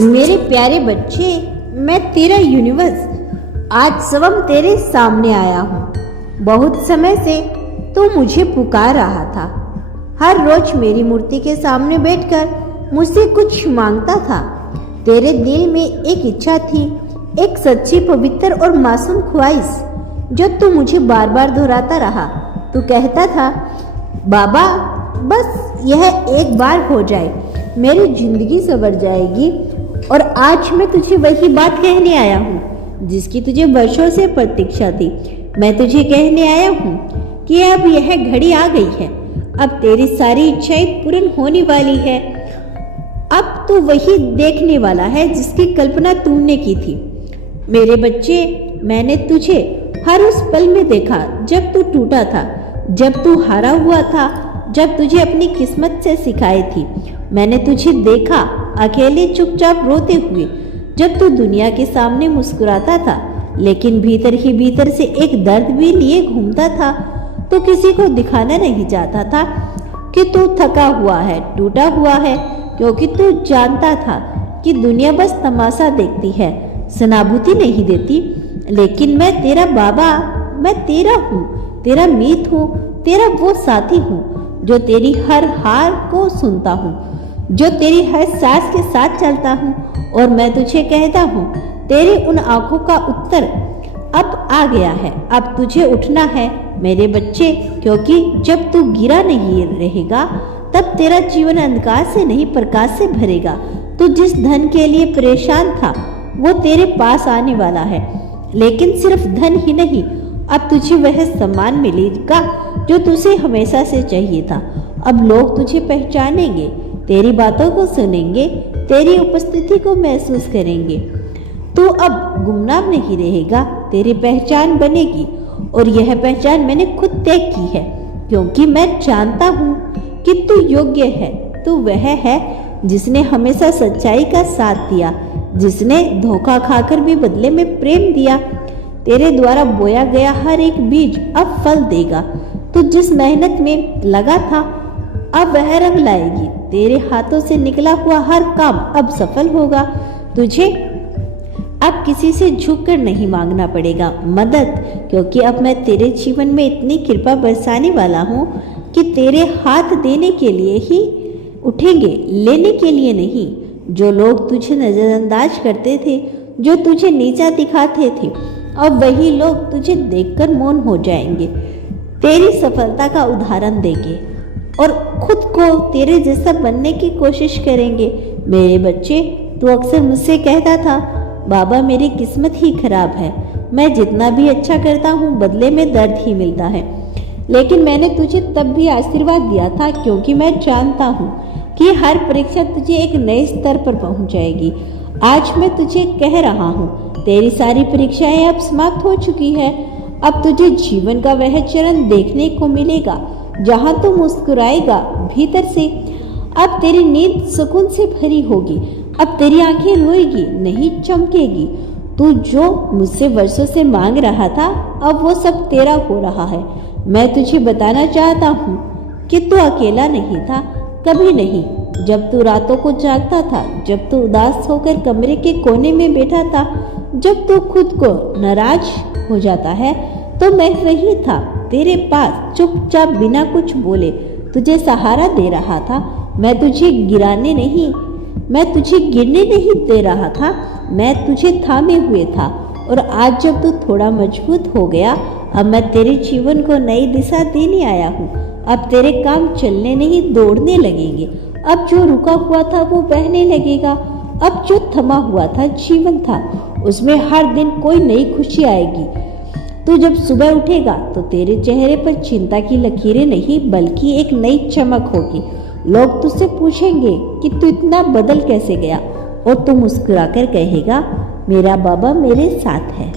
मेरे प्यारे बच्चे, मैं तेरा यूनिवर्स आज स्वयं तेरे सामने आया हूँ। बहुत समय से तू मुझे पुकार रहा था। हर रोज मेरी मूर्ति के सामने बैठकर मुझसे कुछ मांगता था। तेरे दिल में एक इच्छा थी, एक सच्ची, पवित्र और मासूम ख्वाहिश जो तू मुझे बार बार दोहराता रहा। तू कहता था, बाबा बस यह एक बार हो जाए, मेरी जिंदगी संवर जाएगी। और आज मैं तुझे वही बात कहने आया हूँ जिसकी तुझे वर्षों से प्रतीक्षा थी। मैं तुझे कहने आया हूँ कि अब यह घड़ी आ गई है। अब तेरी सारी इच्छाएं पूर्ण होने वाली है। अब तू वही देखने वाला है जिसकी कल्पना तूने की थी। मेरे बच्चे, मैंने तुझे हर उस पल में देखा जब तू टूटा था, जब तू हारा हुआ था, जब तुझे अपनी किस्मत से सिखाई थी। मैंने तुझे देखा अकेले चुपचाप रोते हुए, जब तू दुनिया के सामने मुस्कुराता था लेकिन भीतर ही भीतर से एक दर्द भी लिए घूमता था। तो किसी को दिखाना नहीं चाहता था कि तू थका हुआ है, टूटा हुआ है, क्योंकि तू जानता था कि दुनिया बस तमाशा देखती है, सहानुभूति नहीं देती। लेकिन मैं तेरा बाबा, मैं तेरा हूँ, तेरा मीत हूँ, तेरा वो साथी हूँ जो तेरी हर हार को सुनता हूँ, जो तेरी हर सांस के साथ चलता हूँ। और मैं तुझे कहता हूँ, तेरी उन आंखों का उत्तर अब आ गया है। अब तुझे उठना है मेरे बच्चे, क्योंकि जब तू गिरा नहीं रहेगा तब तेरा जीवन अंधकार से नहीं प्रकाश से भरेगा। तू जिस धन के लिए परेशान था वो तेरे पास आने वाला है, लेकिन सिर्फ धन ही नहीं, अब तुझे वह सम्मान मिलेगा जो तुझे हमेशा से चाहिए था। अब लोग तुझे पहचानेंगे, तेरी बातों को सुनेंगे, तेरी उपस्थिति को महसूस करेंगे। तू अब गुमनाम नहीं रहेगा, तेरी पहचान बनेगी। और यह पहचान मैंने खुद तय की है, क्योंकि मैं जानता हूँ कि तू योग्य है। तू वह है जिसने हमेशा सच्चाई का साथ दिया, जिसने धोखा खाकर भी बदले में प्रेम दिया। तेरे द्वारा बोया गया हर एक बीज अब फल देगा। तू जिस मेहनत में लगा था अब वह रंग लाएगी। तेरे हाथों से निकला हुआ हर काम अब सफल होगा। तुझे अब किसी से झुककर नहीं मांगना पड़ेगा मदद, क्योंकि अब मैं तेरे जीवन में इतनी कृपा बरसाने वाला हूँ कि तेरे हाथ देने के लिए ही उठेंगे, लेने के लिए नहीं। जो लोग तुझे नजरअंदाज करते थे, जो तुझे नीचा दिखाते थे, अब वही लोग तुझे देखकर मौन हो जाएंगे, तेरी सफलता का उदाहरण देंगे और खुद को तेरे जैसा बनने की कोशिश करेंगे। मेरे बच्चे, तू अक्सर मुझसे कहता था, बाबा मेरी किस्मत ही खराब है, मैं जितना भी अच्छा करता हूँ बदले में दर्द ही मिलता है। लेकिन मैंने तुझे तब भी आशीर्वाद दिया था, क्योंकि मैं जानता हूँ कि हर परीक्षा तुझे एक नए स्तर पर पहुँचाएगी। आज मैं तुझे कह रहा हूँ, तेरी सारी परीक्षाएं अब समाप्त हो चुकी है। अब तुझे जीवन का वह चरण देखने को मिलेगा जहाँ तू मुस्कुराएगा भीतर से। अब तेरी नींद सुकून से भरी होगी। अब तेरी आंखें रोएगी नहीं चमकेगी। तू जो मुझसे वर्षों से मांग रहा था अब वो सब तेरा हो रहा है। मैं तुझे बताना चाहता हूँ कि तू अकेला नहीं था, कभी नहीं। जब तू रातों को जागता था, जब तू उदास होकर कमरे के कोने में बैठा था, जब तू खुद को नाराज हो जाता है, तो मैं वही था तेरे पास, चुपचाप बिना कुछ बोले तुझे सहारा दे रहा था। मैं तुझे गिराने नहीं, मैं तुझे गिरने नहीं दे रहा था, मैं तुझे थामे हुए था। और आज जब तू थोड़ा मजबूत हो गया, अब मैं तेरे जीवन को नई दिशा देने आया हूँ। अब तेरे काम चलने नहीं दौड़ने लगेंगे। अब जो रुका हुआ था वो बहने लगेगा। अब जो थमा हुआ था जीवन था, उसमें हर दिन कोई नई खुशी आएगी। तू जब सुबह उठेगा तो तेरे चेहरे पर चिंता की लकीरें नहीं बल्कि एक नई चमक होगी। लोग तुझसे पूछेंगे कि तू इतना बदल कैसे गया, और तू मुस्कुराकर कहेगा, मेरा बाबा मेरे साथ है।